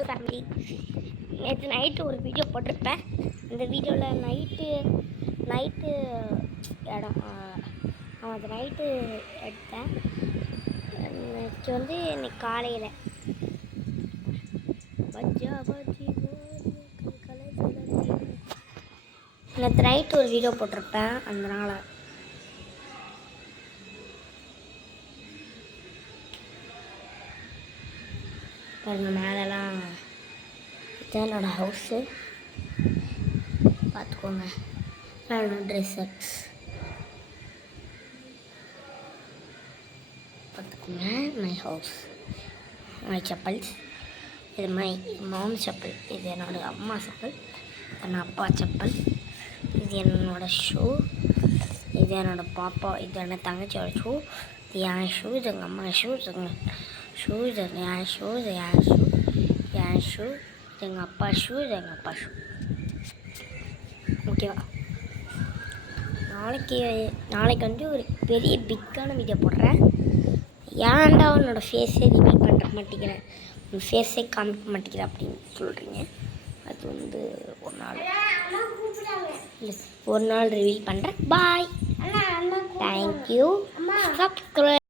Channel family. நேற்று night ஒரு video போட்டிருப்பேன். இந்த வீடியோவில் நைட்டு இடம் அது நைட்டு எடுத்தேன். இன்னைக்கு காலையில் நேற்று நைட்டு ஒரு வீடியோ போட்டிருப்பேன். அதனால் பாருங்கள், மேலெலாம் இதுதான் என்னோடய ஹவுஸு. பார்த்துக்கோங்க, என்னோட ட்ரெஸ்ஸஸ் பார்த்துக்கோங்க. My house, my chappals. இது மை மாம் செப்பல். இது என்னோடய அம்மா செப்பல். இது அப்பா செப்பல். இது என்னோடய ஷூ. இது என்னோடய பாப்பா. இது என்னோட தங்கச்சியோட ஷூ. இது என் ஷூ. இது எங்கள் அம்மா ஷூ. இது எங்கள் ஷூ. இது என் ஷூ. இது என் ஷூ. என் ஷூ. இது எங்கள் அப்பா ஷூ. இது எங்கள் அப்பா ஷூ. ஓகேவா? நாளைக்கு ஒரு பெரிய பிக்கான வீடியோ போடுறேன். ஏன்டா உன்னோட ஃபேஸே ரிவீல் பண்ணுற மாட்டேங்கிறேன், உன் ஃபேஸே காமிக்க மாட்டேங்கிறேன் அப்படின்னு சொல்கிறீங்க. அது ஒரு நாள் ரிவீல் பண்ணுறேன். பாய். தேங்க்யூ. சப்ஸ்கிரைப்.